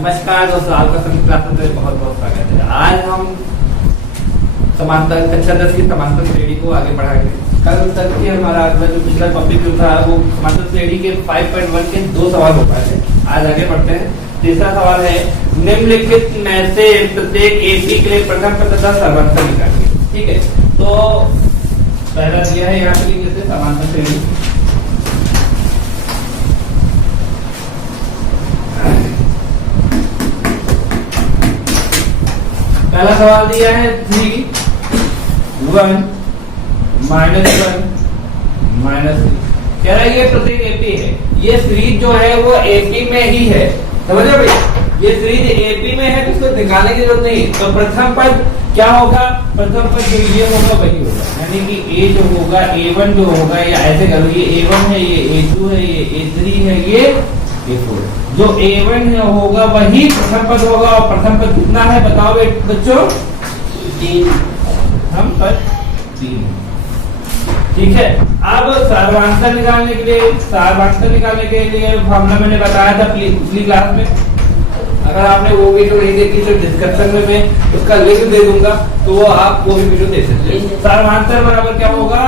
नमस्कार दोस्तों, आपका सभी क्लास में बहुत बहुत स्वागत है। आज हम समांतर कक्षा 10 की समांतर श्रेणी को आगे बढ़ाएंगे। कल तक के हमारा जो पिछला टॉपिक जो था वो समांतर श्रेणी के 5.1 के 2 सवाल हो पाए थे। आज आगे बढ़ते हैं। तीसरा सवाल है, निम्नलिखित में से प्रत्येक एपी के लिए प्रथम पद तथा सर्वांतर निकालिए। ठीक है, तो पहला दिया है यहाँ पे जैसे समांतर श्रेणी। पहला सवाल दिया है 3 1 -1 -3। कह रहा है ये प्रत्येक एपी है। ये सीरीज जो है वो एपी में ही है, समझ रहे भाई। ये सीरीज एपी में है तो उसको निकालने की जरूरत नहीं। तो प्रथम पद क्या होगा? प्रथम पद जो ये होगा वही होगा, यानी कि ए जो होगा A1 जो होगा, या ऐसे करो, ये A1 है, ये A2 है, ये A3 है, ये A4। जो A1 है होगा वही प्रथम पद होगा। और प्रथम पद कितना है बताओ बच्चों? 3। प्रथम पद 3। ठीक है। अब सर्वांतर निकालने के लिए फॉर्मूला मैंने बताया था पिछली क्लास में। अगर आपने वो वीडियो नहीं देखी तो डिस्क्रिप्शन में मैं उसका लिंक दे दूंगा, तो वो आप वो भी वीडियो देख सकते हैं। सर्वांतर बराबर क्या होगा?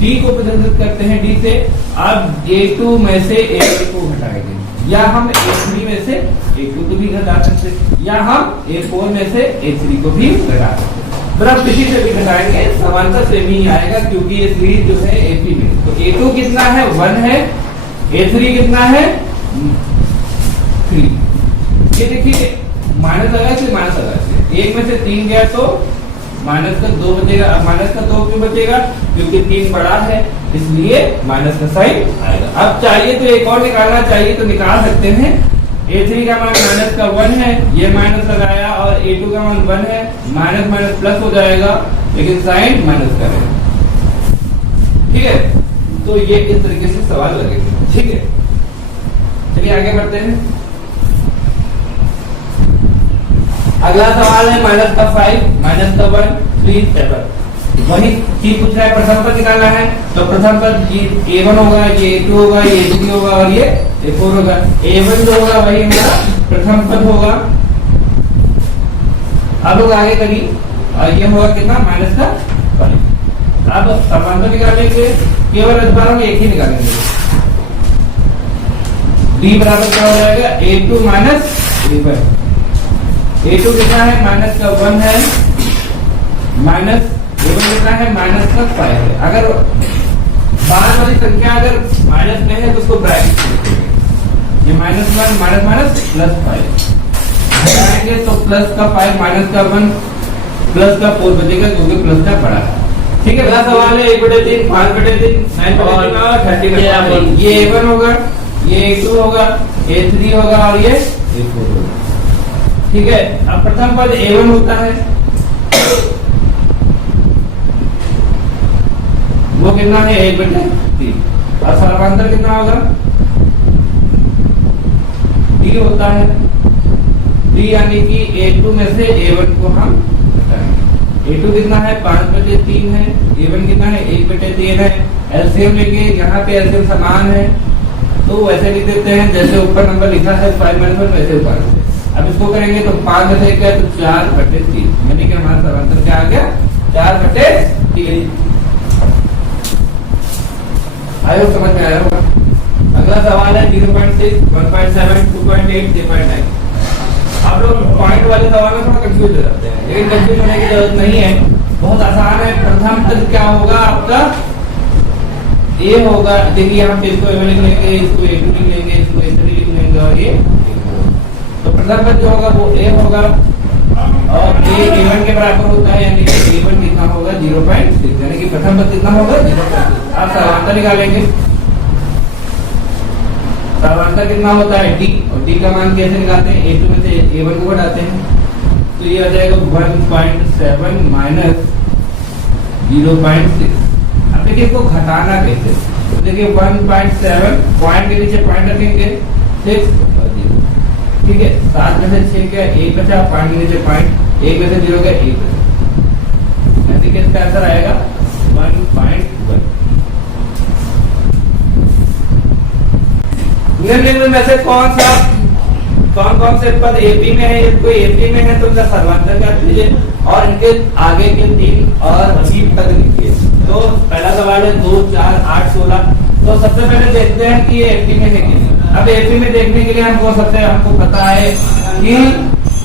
D को प्रदर्शित करते हैं D से। अब A2 में से A1 को घटाएंगे, या हम A3 में से A2 को भी घटा सकते हैं, या हम A4 में से A3 को भी घटा सकते हैं। मतलब किसी से भी घटाएंगे समांतर श्रेणी ही आएगा, क्योंकि ये सीरीज जो है AP में। तो A2 कितना है? 1 है। A3 कितना है? 3। ये देखिए माइनस लगा कि माइनस लगा, 1 में से 3 गया तो माइनस का 2 बचेगा। माइनस का 2 क्यों बचेगा? क्योंकि 3 बड़ा है, इसलिए माइनस का साइन आएगा। अब चाहिए तो एक और निकालना चाहिए तो निकाल सकते हैं। A3 का मान माइनस का 1 है, ये माइनस लगाया, और A2 का मान 1 है। माइनस माइनस प्लस हो जाएगा, लेकिन साइन माइनस करेगा। ठीक है, तो ये इस तरीके से सवाल लगेगा। ठीक है, चलिए आगे बढ़ते हैं। अगला सवाल है माइनस का 5, माइनस का 1, 3, 7। वही चीज पूछ रहा है, प्रथम पद निकालना है। तो प्रथम पद A1 होगा, ये A2 होगा, ये A3 होगा, और ये A4 होगा। A1 जो होगा वही हमारा प्रथम पद होगा। अब लोग आगे करिए, और ये होगा कितना? माइनस का 5। अब समांतर निकालने के केवल इस बार हम एक ही निकालेंगे। D बराबर क्या हो जाएगा? A2 minus A1। A2 कितना है? माइनस का 1 है, माइनस A1 कितना है? माइनस का 5 है। अगर बाहर वाली संख्या अगर माइनस में है तो उसको ब्रैकेट में लिखेंगे। ये -1 माइनस माइनस प्लस 5 लगाएंगे तो प्लस का 5 माइनस का 1 प्लस का 4 बचेगा, क्योंकि प्लस का बड़ा है। ठीक है, अगला सवाल है 1/3, 5/3, 9/3 और 30/3। ये A1 होगा, ये A2 होगा, A3 होगा, और ये A4 होगा। ठीक है, अब प्रथम पद A1 होता है, वो कितना है? 1/3। और सर्वांतर कितना होगा? D होता है। D यानी कि A2 में से A1 को हम घटाएंगे। A2 कितना है? 5/3 है। A1 कितना है? 1/3 है। एलसीएम लेंगे, यहाँ पे एलसीएम समान है तो वैसे लिख देते हैं जैसे ऊपर नंबर लिखा है 5-1 वैसे ऊपर। अब इसको करेंगे तो 5 में से क्या? तो 4/3, यानी कि हमारा सर्वांतर क्या आ गया? 4/3। आयो समझ में आया होगा। अगला सवाल है 0.6, 1.7, 2.8, 3.9। आप लोग पॉइंट वाले सवाल में थोड़ा कंफ्यूज हो जाते हैं, लेकिन कंफ्यूज होने की जरूरत नहीं है, बहुत आसान है। प्रथम पद क्या होगा आपका? A होगा। देखिए यहाँ पे इसको A1 लिख लेंगे, इसको A2 लिख लेंगे, इसको A3 लिख लेंगे, और ये तो प्रथम पद जो होगा वो A होगा, और A A1 के बराबर होता है, यानी कि A1 कितना होगा? 0.6, यानी कि प्रथम पद कितना होगा? 0.6। आप सर्वांतर निकालेंगे। सर्वांतर कितना होता है? D, और D का मान कैसे निकालते हैं? A2 में से A1 को घटाते हैं, तो ये आ जाएगा 1.7 माइनस 0.6। अब देखिए इसको घटाना कैसे? तो देखिए 1.7 पॉइंट के नीचे पॉइंट रखेंगे, 6 और 0। ठीक है, 7 में से 6 गया, 1 बचा, पॉइंट के नीचे पॉइंट, 1 में से 0 गया, 1 बचा, यानी कि इसका आंसर आएगा 1.1। निम्न में से कौन सा कौन कौन से पद एपी में है, कोई एपी में है तो उनका सर्वांतर ज्ञात कीजिए और इनके आगे के 3 और 3 पद लिखिए। तो पहला सवाल है 2, 4, 8, 16। तो सबसे पहले देखते हैं कि ये एपी में है कि नहीं। अब एपी में देखने के लिए हमको पता है कि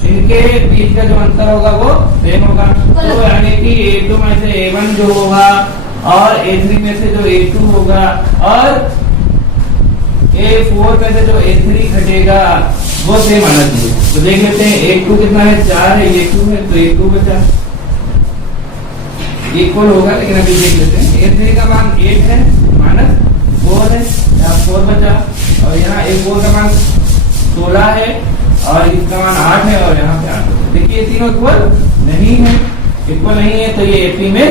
इनके बीच का जो अंतर होगा वो सेम होगा। तो यानी कि A2 में से A1 जो होगा और A3 में से जो A2 होगा और A4 में से जो A3 घटेगा वो सेम आना चाहिए। तो देख लेते हैं A2 कितना है, 4 है, A2 है, तो A2 बचा इक्वल होगा। लेकिन अभी देख लेते हैं A3 का मान 8 है माइनस 4 है, यहाँ 4 बचा और यहाँ A4 का मान 16 है और इसका मान 8 है और यहाँ पे 8 है। देखिए ये तीनों इक्वल नहीं है, इक्वल नहीं है तो ये एपी में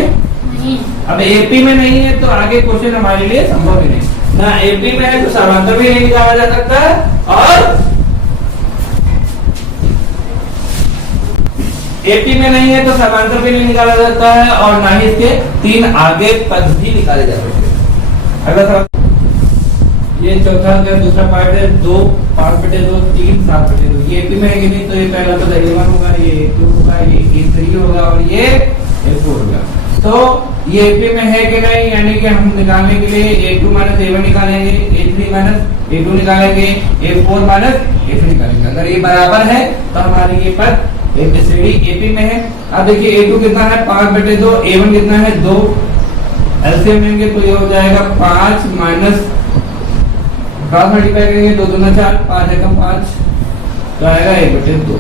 नहीं। अब एपी में नहीं है तो आगे क्वेश्चन हमारे लिए संभव ही नहीं। ना एपी में है तो सर्वांतर भी नहीं निकाला जा सकता और एपी में नहीं है तो सर्वांतर भी नहीं निकाला जाता है और ना ही इसके 3 आगे पद भी निकाले जा सकते हैं। अगला सवाल ये चौथा का दूसरा पार्ट है 2, 5/2, 3, 7/2। ये एपी में है कि नहीं, तो ये पहला पद A1 होगा, ये A2 होगा, ये A3 होगा और ये A4 होगा। तो ये एपी में है कि नहीं, यानी कि हम निकालने के लिए A2 माइनस A1 निकालेंगे, A3 माइनस A2 निकालेंगे, A4 माइनस A3 निकालेंगे। अगर ये बराबर है तो हमारी ये पद एबीसीडी एपी में है। अब देखिए A2 कितना है 5/2, A1 कितना है 2, एलसीएम लेंगे तो ये हो जाएगा 5 माइनस क्रॉस मल्टीप्लाई करेंगे 2 दूना 4, 5 एकम 5 तो आएगा 1/2।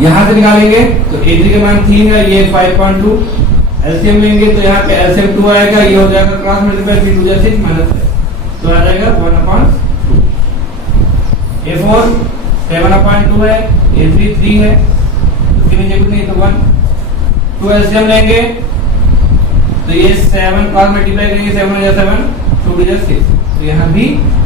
यहाँ से निकालेंगे तो A3 का मान 3 है, ये 5.2, एलसीएम लेंगे तो यहाँ पे एलसीएम 2 आएगा, ये हो जाएगा क्रॉस मल्टीप्लाई 3 2 6 माइनस है तो आ जाएगा 1/2। A4 7/2 है, A3 3 है तो 3 जगह नहीं तो 1, 2 एलसीएम लेंगे तो ये 7 क्रॉस मल्टीप्लाई करेंगे 7 हो जाएगा 7 2 2 6 तो यहाँ भी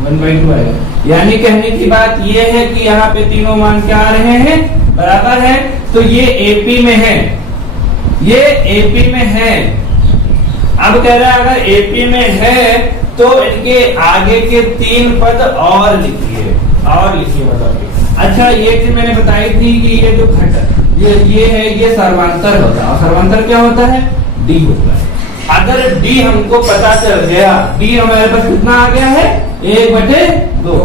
1/2 आएगा। यानी कहने की बात ये है कि यहाँ पे तीनों मान क्या आ रहे हैं, बराबर है। तो ये एपी में है, ये एपी में है। अब कह रहा है अगर एपी में है तो इनके आगे के 3 पद और लिखिए बताइए। अच्छा ये चीज मैंने बताई थी कि ये जो घटक ये है ये सर्वांतर होता है और सर्वांतर क्या होता है, डी होता है। अगर डी हमको पता चल गया, डी हमारे पास कितना आ गया है 1/2,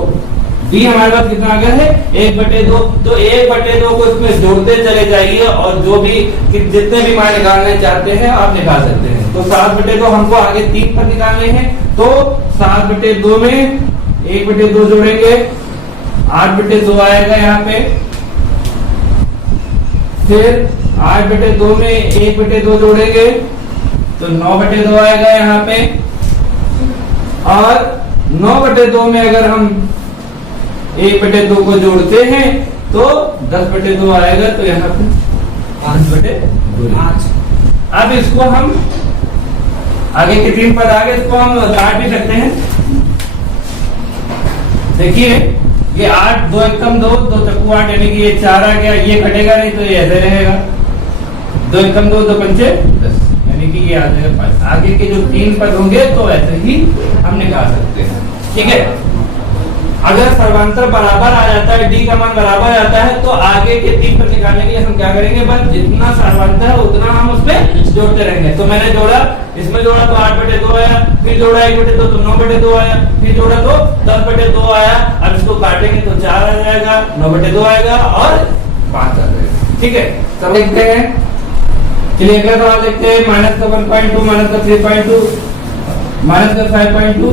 डी हमारे पास कितना आ गया है 1/2। तो 1/2 को इसमें जोड़ते चले जाइए और जो भी जितने भी मान निकालने चाहते हैं आप निकाल सकते हैं। तो 7/2 हमको आगे 3 पद निकालने हैं तो 7/2 में 1/2 जोड़ेंगे 8/2 आएगा यहाँ पे, फिर 8/2 में 1/2 जोड़ेंगे तो 9/2 आएगा यहाँ पे और 9/2 में अगर हम 1/2 को जोड़ते हैं तो 10/2 आएगा तो यहाँ पे 5/5। अब इसको हम आगे के 3 पद आगे इसको हम काट भी सकते हैं। देखिए ये 8 2 एकम 2 2 चक्कू 8 यानी कि ये 4 आ गया, ये कटेगा नहीं तो ये ऐसे रहेगा 2 एकम 2 2 पंचे 10 यानी कि ये आ जाएगा 5। आगे के जो 3 पद होंगे तो ऐसे ही हम निकाल सकते हैं। ठीक है, अगर सर्वांतर बराबर आ जाता है, डी का मान बराबर आता है तो आगे के 3 पद निकालने के लिए हम क्या करेंगे, बस जितना सर्वांतर है उतना हम उसमें जोड़ते रहेंगे। तो मैंने जोड़ा, इसमें जोड़ा तो 8/2 आया, फिर जोड़ा 1/2 तो 9/2 आया, फिर जोड़ा तो 10/2 आया। अब इसको काटेंगे तो 4 आ जाएगा, 9/2 आएगा और 5 आ जाएगा। ठीक है, सब देखते हैं। चलिए अगला सवाल देखते हैं। माइनस का 1.2 माइनस का 3.2 माइनस का 5.2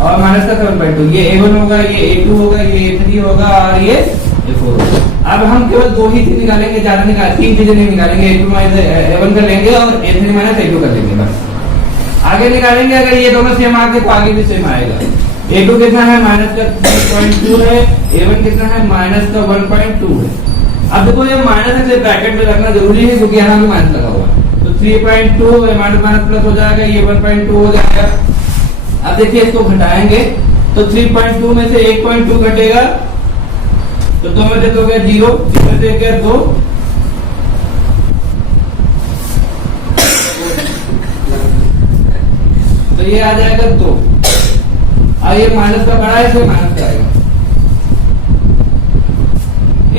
और माइनस का 7.2। ये A1 होगा, ये A2 होगा, ये A3 होगा और ये A4 होगा। अब हम केवल 2 ही चीज निकालेंगे, ज्यादा निकाल 3 चीजें नहीं निकालेंगे। A2 माइनस A1 कर लेंगे और A3 माइनस A2 कर लेंगे, बस आगे निकालेंगे। अगर ये दोनों सेम आ गए तो आगे भी सेम आएगा। A2 कितना है माइनस का 3.2 है, A1 कितना है माइनस का 1.2 है। अब देखो ये माइनस से ब्रैकेट में रखना जरूरी है क्योंकि यहाँ भी माइनस लगा हुआ है। तो 3.2 माइनस माइनस प्लस हो जाएगा, ये 1.2 हो जाएगा। अब देखिए इसको घटाएंगे तो 3.2 में से 1.2 घटेगा तो 2 में से 2 गया 0, 0 में से गया 2, तो ये आ जाएगा 2। अब ये माइनस का बड़ा है इसलिए माइनस का आएगा।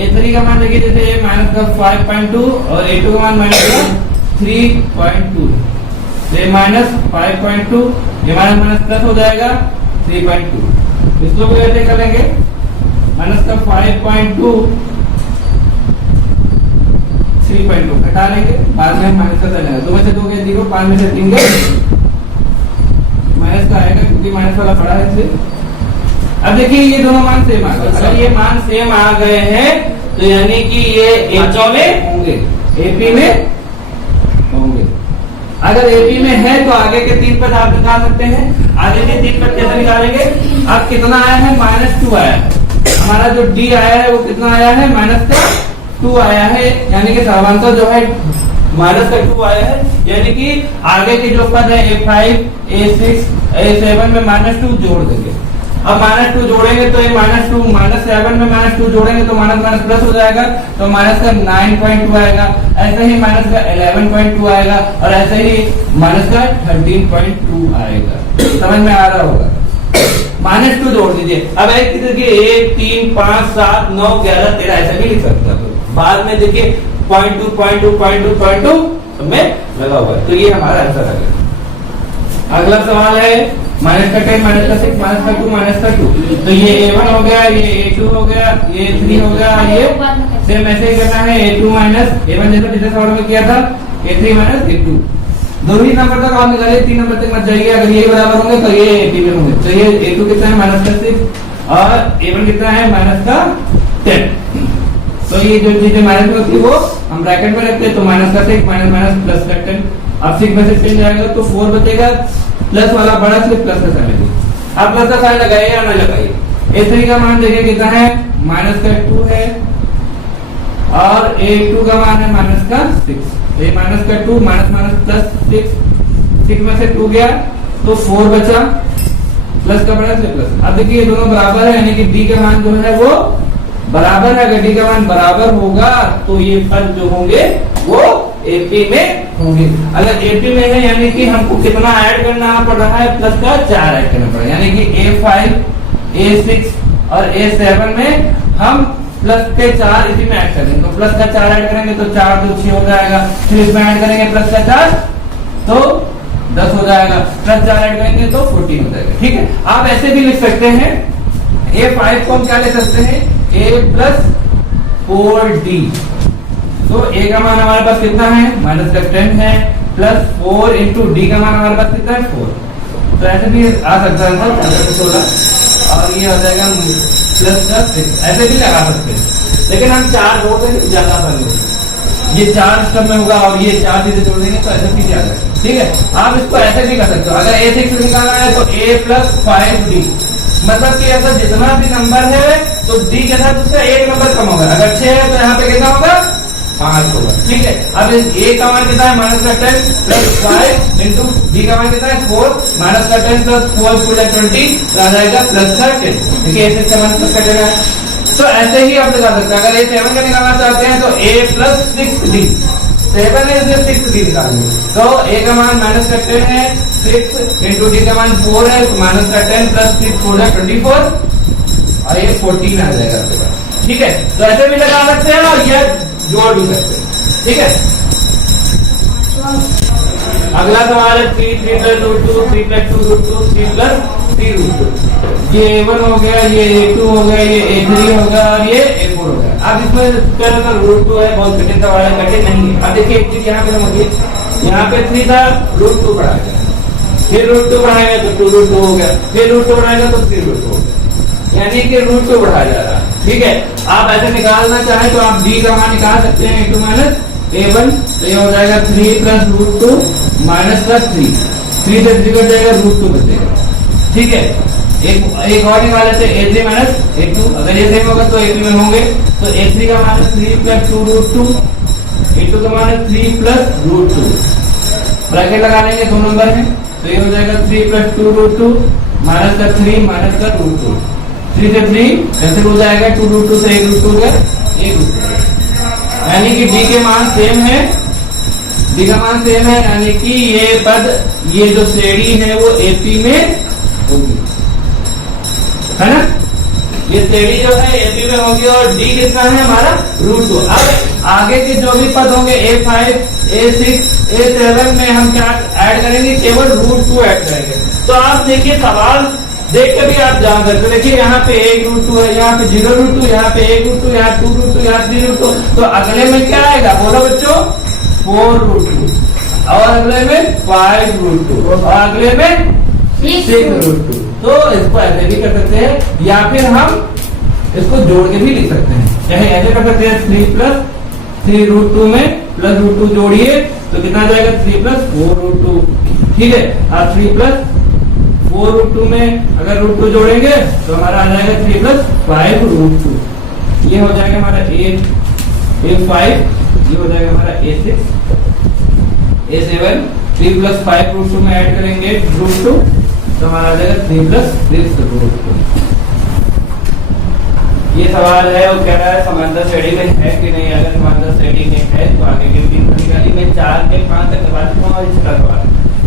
A3 का मान देखिए, जैसे A माइनस का 5.2 और A2 का मान माइनस का 3.2, ये माइनस 5.2, ये माइनस माइनस प्लस हो जाएगा 3.2। इसको भी ऐसे कर लेंगे, माइनस का 5.2 3.2 घटा लेंगे, बाद में माइनस का कर लेंगे। 2 में से 2 गए 0, 5 में से 3 गए माइनस का आएगा, क्योंकि माइनस वाला बड़ा है इसलिए। अब देखिए ये दोनों मान सेम आ गए। अगर ये मान सेम आ गए हैं तो यानी कि ये एचओ में होंगे, एपी में होंगे। अगर एपी में है तो आगे के 3 पद आप निकाल सकते हैं। आगे के 3 पद कैसे निकालेंगे? अब कितना आया है? -2 आया है। हमारा जो डी आया है वो कितना आया है? -2 आया है, यानी कि सर्वांतर जो है -2 आया है, यानी कि आगे के जो पद है A5, A6, A7 में -2 जोड़ देंगे। अब -2 जोड़ेंगे तो ये -2 -7 में -2 जोड़ेंगे तो माइनस माइनस प्लस हो जाएगा, तो माइनस का 9.2 आएगा। ऐसे ही माइनस का 11.2 आएगा और ऐसे ही माइनस का 13.2 आएगा। समझ में आ रहा होगा? -2 जोड़ दीजिए। अब एक देखिए 1, 3, 5, 7, 9, 11, 13 ऐसा भी लिख सकते हैं। बाद में देखिए 0.2 में लगा हुआ है, तो ये हमारा आंसर आ गया। अगला सवाल है माइनस का 10, माइनस का 6, माइनस का 2, माइनस का 2। तो ये A1 हो गया, ये A2 हो गया, ये A3 हो गया, ये सेम ऐसे ही करना है। A2 माइनस A1 जैसा पिछले सवाल में किया था, A3 माइनस A2। दोनों ही नंबर तक आप निकालिए, 3 नंबर तक मत जाइए। अगर ये बराबर होंगे तो ये AP में होंगे। तो ये A2 कितना है? माइनस का 6 और A1 कितना है? माइनस का 10। तो ये जो चीजें माइनस में होती है वो हम ब्रैकेट में रखते हैं, तो माइनस का 6 माइनस माइनस प्लस का 10। अब 6 में से 10 जाएगा तो 4 बचेगा, प्लस वाला बड़ा सिर्फ प्लस का साइन है। आप प्लस का साइन लगाइए या ना लगाइए। A3 का मान देखिए कितना है? माइनस का 2 है और A2 का मान है माइनस का 6। ये माइनस का 2 माइनस माइनस प्लस 6 में से 2 गया तो 4 बचा, प्लस का बड़ा से प्लस। अब देखिए ये दोनों बराबर है, यानी कि D का मान जो है वो बराबर है। अगर D का मान बराबर होगा तो ये पद जो होंगे वो AP में होंगे। अगर AP में है यानी कि हमको कितना ऐड करना पड़ रहा है? प्लस का 4 ऐड करना पड़ेगा, यानी कि A5, A6 और A7 में हम प्लस के 4 इसी में ऐड करेंगे। तो प्लस का 4 ऐड करेंगे तो 4 2 6 हो जाएगा। फिर इसमें ऐड करेंगे प्लस का 4 तो 10 हो जाएगा, प्लस 4 ऐड करेंगे तो 14 हो जाएगा। ठीक है, आप ऐसे भी लिख सकते हैं। A5 को हम क्या ले सकते हैं? A plus 4D। तो A का मान हमारे पास कितना है? माइनस का 10 है, प्लस 4 इंटू D का मान हमारे पास कितना है? 4। तो ऐसे भी आ सकता है 16 और ये हो जाएगा प्लस का 6। ऐसे भी लगा सकते हैं, लेकिन हम 4 जोड़ देंगे ज्यादा आसानी होगी। ये 4 स्टेप में होगा और ये 4 चीजें जोड़ देंगे तो ऐसे भी आ जाएगा। ठीक है, आप इसको ऐसे भी कर सकते हो। अगर A6 निकालना है तो A प्लस 5D, मतलब कि अगर जितना भी नंबर है तो D के साथ उसका 1 नंबर कम होगा। अगर 6 है तो यहाँ पे कितना होगा? 5 होगा। ठीक है, अब इस A का मान कितना है? माइनस का 10 प्लस 5 इंटू D का मान कितना है? 4। माइनस का 10 प्लस 4 पूरा 20 तो आ जाएगा प्लस का 10। देखिए A6 का मान प्लस का 10 है। तो ऐसे ही आप निकाल सकते हैं। अगर A7 का निकालना चाहते हैं तो A प्लस 6D, 7 है इसलिए 6D निकालेंगे। तो A का मान माइनस का 10 है, 6 इंटू D का मान 4 है, तो माइनस का 10 प्लस 6 हो जाएगा 24 और ये 14 आ जाएगा आपके पास। ठीक है, तो ऐसे भी लगा सकते हैं और ये जोड़ भी सकते हैं। ठीक है, अगला सवाल है 3 plus root 2, 3 plus 2 root 2, 3 plus 3 root 2। ये A1 हो गया, ये A2 हो गया, ये A3 हो गया और ये A4 हो गया। अब इसमें पहले रूट 2 है, बहुत कठिन सवाल है, कठिन नहीं है। अब देखिए एक चीज यहाँ पे होगी, यहाँ पे 3 था, रूट 2 बढ़ा गया, फिर रूट 2 बढ़ाएंगे तो 2 रूट 2 हो गया, फिर रूट 2 बढ़ाएंगे तो 3 रूट 2 हो गया, यानी कि रूट 2 बढ़ाया जा रहा है। ठीक है, आप ऐसे निकालना चाहें तो आप D का मान निकाल सकते हैं, A2 माइनस A1, तो ये हो जाएगा 3 प्लस रूट 2 माइनस का 3 से 3 कट जाएगा, रूट 2 बचेगा। ठीक है, एक और निकाल लेते हैं A3 माइनस A2। अगर ये सेम होगा तो A3 में होंगे, तो A3 का मान 3 प्लस 2 रूट 2, A2 का मान 3 प्लस रूट 2। ब्रैकेट लगा लेंगे, 2 नंबर है, तो ये हो जाएगा 3 प्लस 2 रूट 2 माइनस का 3 माइनस का रूट 2। 3 से 3 कैंसिल हो जाएगा, 2 रूट 2 से 1 रूट 2 गया, 1 रूट 2, यानी कि D के मान सेम है, D का मान सेम है, यानी कि ये पद, ये जो श्रेणी है वो AP में होगी, है ना। ये श्रेणी जो है एपी में होगी और डी कितना है हमारा √2। अब आगे के जो भी पद होंगे A5, A6, A7 में हम क्या ऐड करेंगे, केवल √2 ऐड करेंगे। तो आप देखिए सवाल देख के भी आप जान सकते, देखिए यहाँ पे 1√2 है, यहाँ पे 0√2, यहाँ पे 1√2, यहाँ 2√2, यहाँ 3√2। तो अगले में क्या आएगा बोलो बच्चों, 4√2, और अगले में 5√2, और अगले में 6√2। तो इसको ऐसे भी कर सकते हैं, या फिर हम इसको जोड़ के भी लिख सकते हैं। चाहे ऐसे कर सकते हैं 3 + 3√2 में +√2 जोड़िए तो कितना जाएगा 3 + 4√2। ठीक है, आप 3 + 4√2 में अगर √2 जोड़ेंगे तो हमारा आ जाएगा 3 + 5√2। ये हो जाएगा हमारा A5, ये हो जाएगा हमारा A6, A7। 3 + 5√2 में ऐड करेंगे √2 तो हमारा आ जाएगा 3 + 6√2। ये सवाल है वो कह रहा है समांतर श्रेणी में है कि नहीं। अगर समांतर श्रेणी में है तो आगे के 3 निकाली में 4 के 5 तक करवा चुका हूं और इसका सवाल।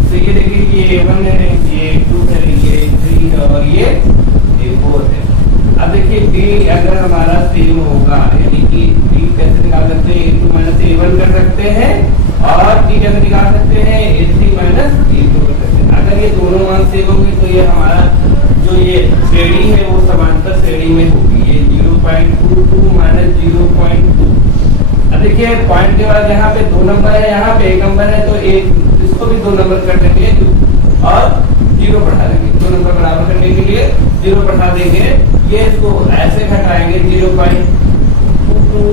तो ये देखिए ये A1 है, ये A2 है, ये A3 है और ये A4 है। अब देखिए D अगर हमारा सेम होगा, यानी कि D कैसे निकाल सकते हैं, A2 - A1 कर सकते हैं, और D कैसे निकाल सकते हैं, A3 - A2 कर सकते हैं। अगर ये दोनों मान सेम होंगे तो ये हमारा जो ये श्रेणी है वो समांतर श्रेणी में होगी। ये 0.22 - 0.2। अब देखिए पॉइंट के बाद यहाँ पे 2 नंबर है, यहाँ पे 1 नंबर है, तो इसको भी 2 नंबर कर देंगे और 0 बढ़ा देंगे। 2 नंबर बराबर करने के लिए 0 बढ़ा देंगे। ये इसको ऐसे घटाएंगे 0.22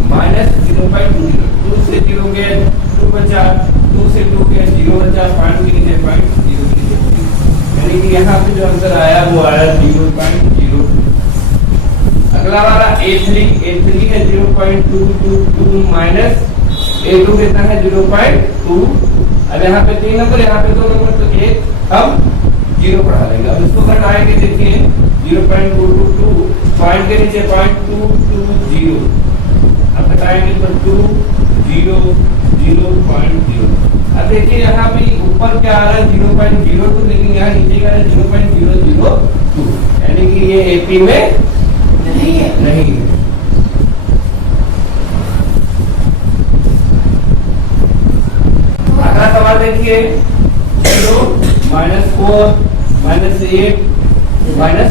- 0.20। 2 से 0 गए 2 बचा, 2 से 2 गए 0 बचा, पॉइंट के नीचे पॉइंट 0 के नीचे, यानी कि यहाँ पे जो आंसर आया वो आया 0.02। अगला हमारा A3 है 0.222 माइनस A2 कितना है 0.2। अब यहाँ पे 3 नंबर, यहाँ पे 2 नंबर, तो एक हम 0 बढ़ा देंगे। अब इसको घटाएंगे, देखिए 0.222 पॉइंट के नीचे 0.220। अब घटाएंगे तो 2 0 0.0। अब देखिए यहाँ पे ऊपर क्या आ रहा है 0.02, लेकिन यहाँ नीचे का है 0.002, यानी कि ये एपी में नहीं है। अगला सवाल देखिए 0 - 4 - 8 - 12।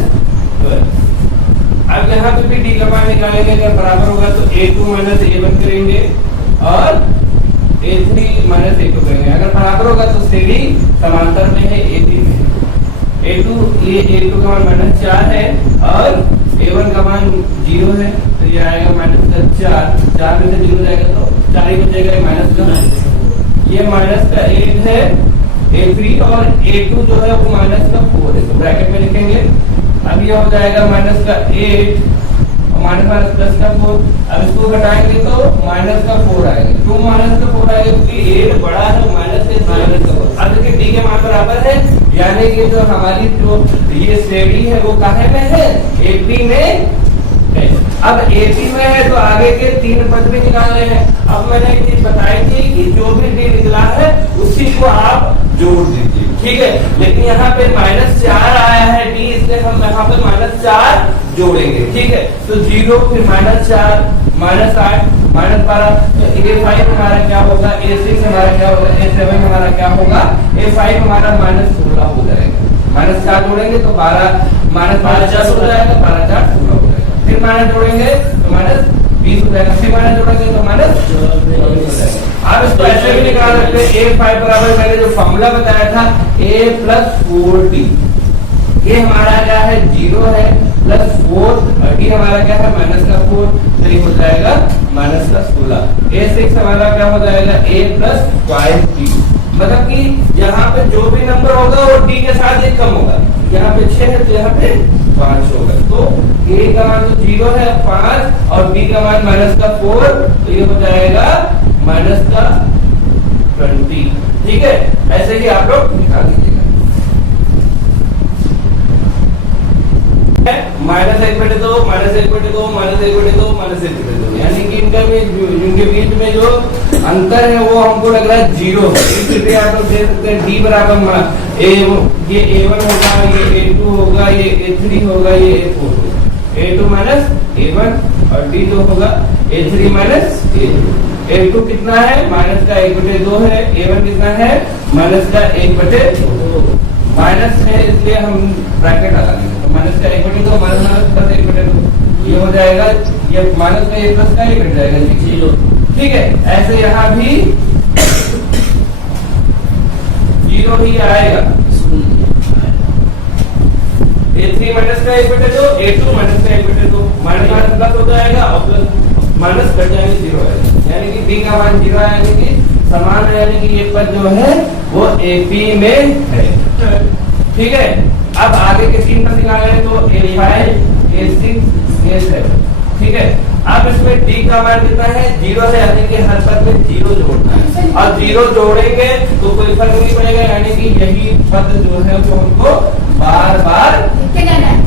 अब यहाँ पे भी डी का मान निकालेंगे, अगर बराबर होगा तो A2 - A1 करेंगे और A3 - A2 करेंगे। अगर बराबर होगा तो श्रेणी समांतर में है, A3 में। A2 का मान -4 है और A1 का मान 0 है, तो ये आएगा -4। 4 में से 0 जाएगा तो 4 ही बचेगा, माइनस का ये -8 है A3, और A2 जो है वो -4 है, तो ब्रैकेट में लिखेंगे। अब ये हो जाएगा -8 और +4। अब इसको घटाएंगे तो -4 आएगा। क्यों -4 आएगा, क्योंकि 8 बड़ा है, -4। अब देखिए डी के मान बराबर है, यानी कि जो हमारी जो ये श्रेणी है वो काहे में है, एपी में है। अब एपी में है तो आगे के 3 पद भी निकालने हैं। अब मैंने एक चीज बताई थी कि जो भी डी निकला है उसी को आप जोड़ दीजिए, ठीक है। लेकिन यहाँ पे -4 आया है डी, इसलिए हम यहाँ पे -4 जोड़ेंगे, ठीक है। तो 0 फिर -4 -8 -12, तो A5 हमारा क्या होगा, A6 हमारा क्या होगा, A7 हमारा क्या होगा, A5 हमारा -16 हो जाएगा। -4 जोड़ेंगे तो 12 -12 हो जाएगा, 12 4 16 हो जाएगा। फिर माइनस जोड़ेंगे तो -20 हो जाएगा, फिर माइनस जोड़ेंगे तो -24 हो जाएगा। आप इसको ऐसे भी निकाल सकते हैं, A5 बराबर मैंने जो फॉर्मूला बताया था A + 4D। ये हमारा क्या है 0 है +4, और डी हमारा क्या है -4, तो ये हो जाएगा -16। A6 हमारा क्या हो जाएगा A + 5D। मतलब कि यहाँ पे जो भी नंबर होगा वो डी के साथ एक कम होगा। यहाँ पे 6 है तो यहाँ पे 5 होगा। तो A का मान तो 0 है 5 और B का मान -4, तो ये हो जाएगा -20। ठीक है, ऐसे ही आप लोग निकाल दीजिएगा। -1/2 -1/2 -1/2 -1/2, यानी कि इनके बीच में जो अंतर है वो हमको लग रहा है 0 है। इसलिए आप लोग देख सकते हैं D बराबर ये A1 होगा, ये A2 होगा, ये A3 होगा, ये A4 होगा। A2 माइनस A1 और D जो होगा A3 माइनस A2। A2 कितना है माइनस का 1/2 है, A1 कितना है माइनस का 1/2 माइनस है इसलिए हम ब्रैकेट लगा देंगे। तो माइनस का 1/2 माइनस प्लस 1/2 ये हो जाएगा, ये माइनस का ये प्लस का ये कट जाएगा 0। ठीक है, ऐसे यहाँ भी 0 ही आएगा। A3 माइनस का 1/2, A2 माइनस का 1/2 माइनस माइनस प्लस हो जाएगा और प्लस माइनस कट जाएंगे 0 आएगा, यानी कि D का मान 0 आएगा, यानी कि समान है, यानी कि ये पद जो है वो AP में है। ठीक है, अब आगे के 3 पद निकाले तो A5 A6 A7। ठीक है, अब इसमें D का मान कितना है 0 है, यानी कि हर पद में 0 जोड़ना है और 0 जोड़ेंगे तो कोई फर्क नहीं पड़ेगा, यानी कि यही पद जो है वो हमको बार बार करना है।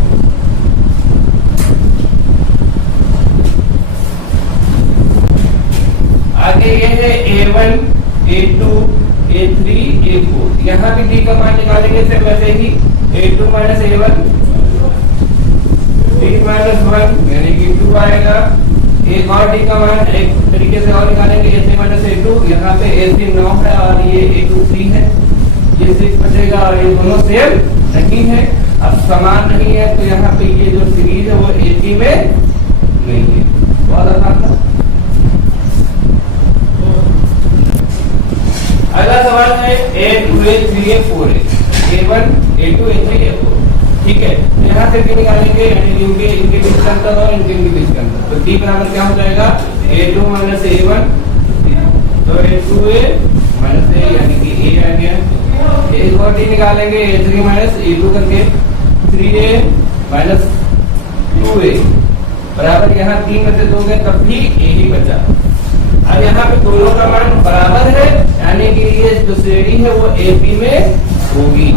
आगे ये है A1 A2 A3 A4, यहाँ भी D का मान निकालेंगे सिर्फ वैसे ही A2 minus A1 D minus 1 यानी कि 2 आएगा। एक और D का मान एक तरीके से और निकालेंगे A3 माइनस A2, यहाँ पे A3 9 है और ये A2 3 है, ये 6 बचेगा और ये दोनों सेम नहीं है। अब समान नहीं है तो यहाँ पे ये जो सीरीज है वो AP में नहीं है। बहुत आसान था। अगला सवाल है A2 A3 A4 A1 A2 A3 A4। ठीक है, यहाँ से भी निकालेंगे, यानी कि इनके बीच का अंतर और इनके बीच का अंतर, तो D बराबर क्या हो जाएगा A2 माइनस A1, तो A2A माइनस A यानी कि A आ गया। एक और D निकालेंगे A3 माइनस A2 करके 3A माइनस 2A बराबर, यहाँ 3 में से 2 गए तब भी A ही बचा। अब यहाँ पे दोनों का मान बराबर है, यानी कि ये जो श्रेणी है वो AP में होगी।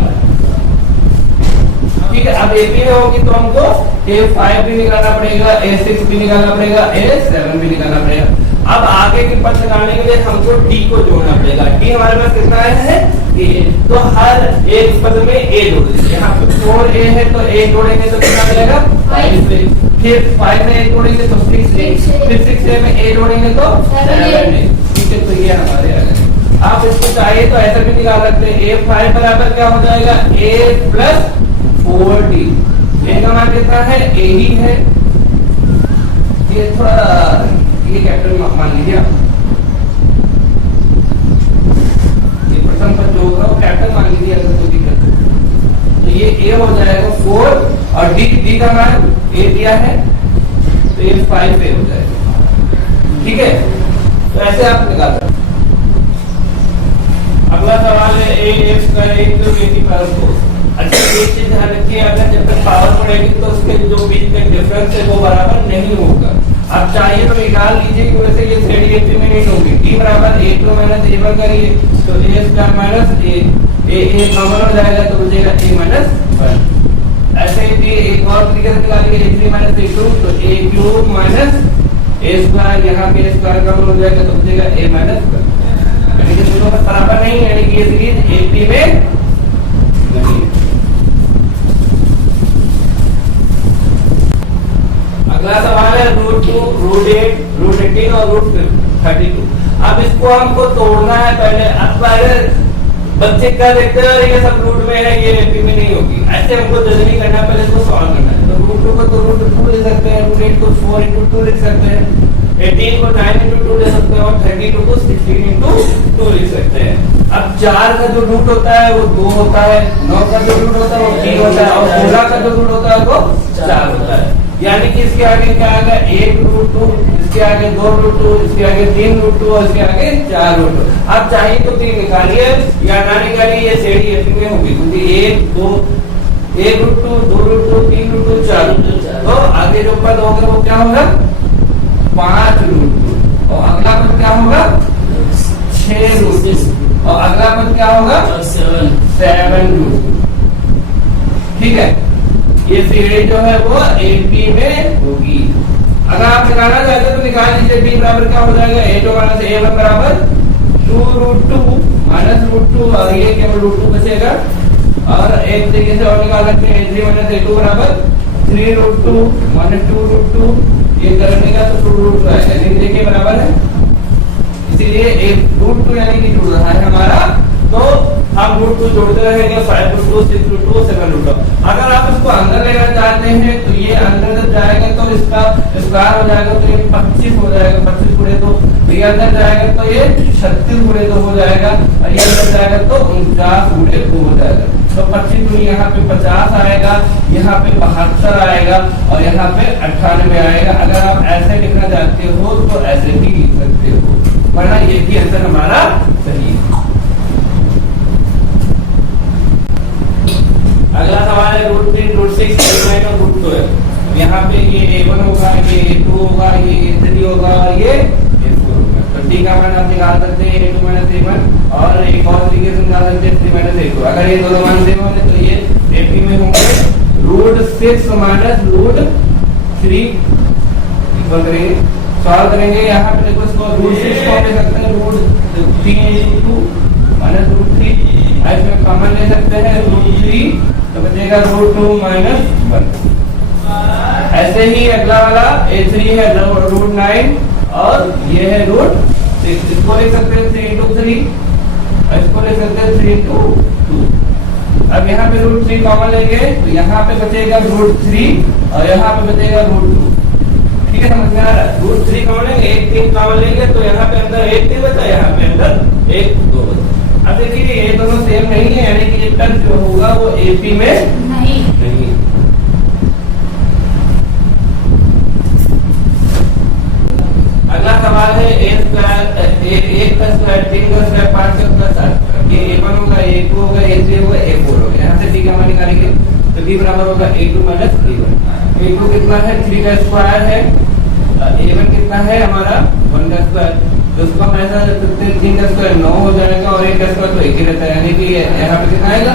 ठीक है, अब AP में होगी तो हमको A5 भी निकालना पड़ेगा, A6 भी निकालना पड़ेगा, A7 भी निकालना पड़ेगा। अब आगे के पद निकालने के लिए हमको D को जोड़ना पड़ेगा। D हमारे पास कितना है A, तो हर एक पद में A जोड़ दीजिए। यहाँ पे 4A है तो A जोड़ेंगे तो कितना मिलेगा 5, फिर 5 में A जोड़ेंगे तो 6A, फिर 6A में A जोड़ेंगे तो 7A। ठीक है, तो ये हमारे आ गए। आप इसको चाहिए तो ऐसा भी निकाल सकते हैं, A5 बराबर क्या हो जाएगा A प्लस 4D। A का मान कितना है A ही है, ये थोड़ा ये कैपिटल मान लीजिए आप, ये प्रथम पद जो होगा वो कैपिटल मान लीजिए अगर कोई दिक्कत है। तो ये A हो जाएगा 4 और D का मान A दिया है तो ये 5A हो जाएगा। ठीक है, तो ऐसे आप निकाल सकते। अगला सवाल है AX का 1 तो A की पावर 4। अच्छा, एक चीज ध्यान रखिए, अगर जब तक पावर पड़ेगी तो उसके जो बीच में डिफरेंस है वो बराबर नहीं होगा। अब चाहिए तो निकाल लीजिए कि वैसे ये श्रेणी AP में नहीं होगी। D बराबर A2 माइनस A1 करिए तो A square minus A common हो जाएगा तो बचेगा A माइनस 1। ऐसे ही एक और तरीके से निकालेंगे A3 माइनस A2 तो A cube minus A square, यहाँ पे A स्क्वायर कॉमन हो जाएगा तो बचेगा A माइनस 1, यानी कि दोनों का बराबर नहीं, यानी कि ये सीरीज AP में नहीं। अगला सवाल है √2 √8 √18 और √32। अब इसको हमको तोड़ना है पहले। अब पहले बच्चे क्या देखते हैं ये सब रूट में है, ये AP में नहीं होगी, ऐसे हमको जल्दी करना है, पहले इसको सॉल्व करना है। तो √2 को तो √2 लिख सकते हैं, √8 को 4 × 2 लिख सकते हैं, 18 को 9 × 2 ले सकते हैं और 32 को 16 × 2 लिख सकते हैं। अब 4 का जो रूट होता है वो 2 होता है, 9 का जो रूट होता है वो 3 होता है और 16 का जो रूट होता है वो 4 होता है। यानी कि इसके आगे क्या आएगा 1 √2, इसके आगे 2 √2, इसके आगे 3 √2 और इसके आगे 4 √2। अब चाहिए तो 3 निकालिए या ना निकालिए, ये श्रेणी AP में होगी क्योंकि 1 2 1 √2 2 √2 3 √2 4 √2। तो आगे जो पद होगा वो क्या होगा 5 √2 और अगला पद क्या होगा 6 √2 और अगला पद क्या होगा 7 √2। ठीक है, ये श्रेणी जो है वो AP में होगी। अगर आप निकालना चाहते हैं तो निकाल लीजिए। D बराबर क्या हो जाएगा A2 माइनस A1 बराबर 2 √2 माइनस √2 और ये केवल √2 बचेगा। और एक तरीके से और निकाल सकते हैं A3 माइनस A2 बराबर 3√2 माइनस 2√2, ये करने का तो 2√2 आएगा, यानी देखिए बराबर है, इसीलिए एक √2 यानी कि जुड़ रहा है हमारा, तो हम √2 जोड़ते रहेंगे, 5√2, 6√2, 7√2। अगर आप इसको अंदर लेना चाहते हैं तो ये अंदर जब जाएगा तो इसका स्क्वायर हो जाएगा, तो ये 25 हो जाएगा, 25 गुणे 2, ये अंदर जाएगा तो ये 36 गुणे 2 हो जाएगा, और ये अंदर जाएगा तो 49 गुणे 2 हो जाएगा। तो 25 गुणे यहाँ पे 50 आएगा, यहाँ पे 72 आएगा, और यहाँ पे 98 आएगा। अगर आप ऐसे लिखना चाहते हो तो ऐसे भी लिख सकते हो, वरना ये भी आंसर हमारा सही है। अगला सवाल है √3, √6, √9 और √2 है। यहाँ पे ये a1 होगा, ये a2 होगा, ये a3 होगा, ये a4 होगा। तो d का मान आप निकाल सकते हैं a2 - a1, और एक और तरीके से निकाल सकते हैं 3 - a2। अगर ये दोनों मान सेम होंगे तो ये AP में होंगे √6 - √3 इक्वल करेंगे, सॉल्व करेंगे। यहाँ पे देखो इसको √6 को ले सकते हैं √3 * 2 -√3, इसमें कॉमन ले सकते हैं √3, तो बचेगा √2 - 1। ऐसे ही अगला वाला a3 है √9, और ये है √6, इसको ले सकते हैं 3 * 3, और इसको ले सकते हैं 3 * 2। अब यहाँ पे √3 कॉमन लेंगे तो यहाँ पे बचेगा √3, और यहाँ पे बचेगा √2। ठीक है, समझ में आ रहा है? √3 कॉमन लेंगे, 1 3 कॉमन लेंगे तो यहाँ पे अंदर 1 3 बचा, यहाँ पे अंदर 1 2 बचा। अब देखिए ये दोनों सेम नहीं है, यानी कि ये टच जो होगा वो AP में नहीं। अगला सवाल है a² 1 का स्क्वायर, 3 का स्क्वायर, 5 का स्क्वायर, 7 का। ये a1 होगा, a2 होगा, a3 होगा, a4 होगा। यहाँ से d का मान निकालेंगे तो d बराबर होगा a2 - a1। a2 कितना है? 3 का स्क्वायर है, a1 कितना है हमारा? 1 का स्क्वायर। तो उसको हम ऐसा रख सकते हैं 3 का स्क्वायर 9 हो जाएगा, और 1 का स्क्वायर तो 1 ही रहता है, यानी कि यहाँ पे कितना आएगा?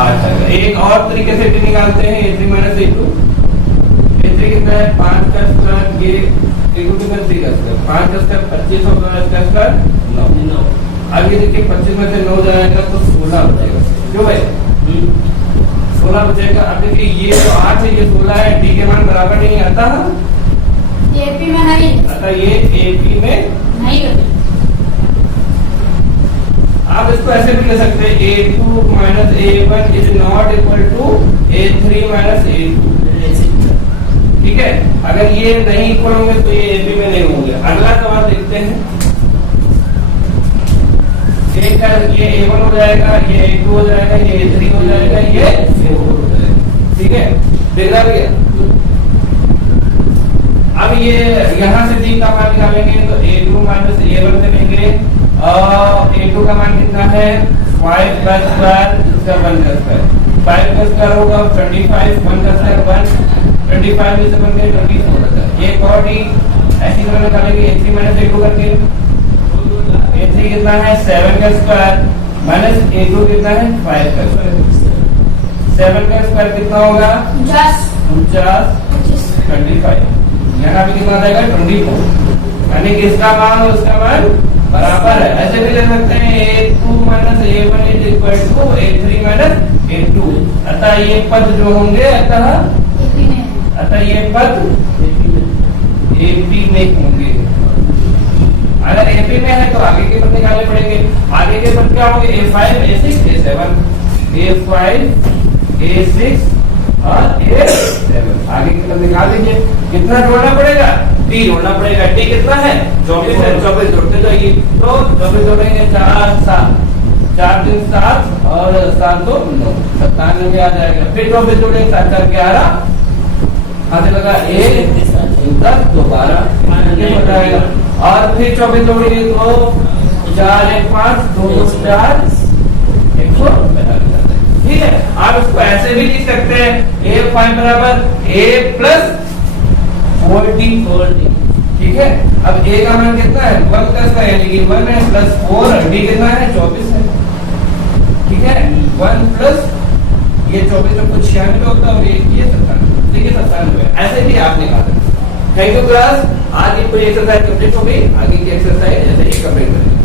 8 आएगा। एक और तरीके से भी निकालते हैं a3 - a2। a3 कितना है? 5 का स्क्वायर, ये a2 कितना? 3 का स्क्वायर, 5 का स्क्वायर 25 होगा, इसका स्क्वायर 9। अब ये देखिए 25 में से 9 जाएगा तो 16 बचेगा, क्यों भाई? 16 बचेगा। अब देखिए ये तो 8 है, ये 16 है, d के मान बराबर नहीं आता, AP में नहीं अतः ये AP में नहीं होती। आप इसको ऐसे भी ले सकते हैं a2 - a1 is not equal to a3 - a2। ठीक है, अगर ये नहीं इक्वल होंगे तो ये AP में नहीं होंगे। अगला सवाल देखते हैं, ये a1 हो जाएगा, ये a2 हो जाएगा, ये a3 हो जाएगा, ये a4 हो जाएगा। ठीक है, देख रहा भैया? अब ये यहाँ से d का मान निकालेंगे तो a2 - a1 से लेंगे, और a2 का मान कितना है? 5 का स्क्वायर, इसका 1 का स्क्वायर, 5 का स्क्वायर होगा 25, 1 का स्क्वायर 1, 25 में से बन गए 24 होता है। ये और d ऐसी तरह निकालेंगे a3 - a2 करके। a3 कितना है? 7 का स्क्वायर माइनस a2 कितना है? 5 का स्क्वायर। 7 का स्क्वायर कितना होगा? 49, 25। यहाँ पे कितना आएगा? 24, यानी कि इसका मान और इसका मान बराबर है। ऐसे भी ले सकते हैं a2 - a1 is equal to a3 - a2। अतः ये पद जो होंगे अतः ये पद AP में होंगे। अगर AP में है तो आगे के पद निकालने पड़ेंगे। आगे के पद क्या होंगे? a5 a6 a7, a5 a6 और a7। आगे की तरफ निकाल लीजिए। कितना जोड़ना पड़ेगा? d जोड़ना पड़ेगा। d कितना है? 24 है, 24 जोड़ते जाइए। तो 24 जोड़ेंगे 4 7, 4 3 7 और 7 2 9, 97 आ जाएगा। फिर 24 जोड़ेंगे 7 4 11, हाथ लगा 1 10 2 12 हो जाएगा। और फिर 24 जोड़ेंगे तो 4 1 5 2 2 4 145। ठीक है, आप इसको ऐसे भी लिख सकते हैं a5 बराबर a प्लस 40। ठीक है, अब a का मान कितना है? 1 का स्क्वायर यानी कि 1 है प्लस 4, d कितना है? 24 है। ठीक है, 1 प्लस ये 24 में कुछ 96 होता है, ये 97। ठीक है, 97। ऐसे भी आप निकाल सकते हैं। Thank you class. आज की पूरी एक्सरसाइज कंप्लीट हो गई। आगे की एक्सरसाइज ऐसे ही कंप्लीट करेंगे।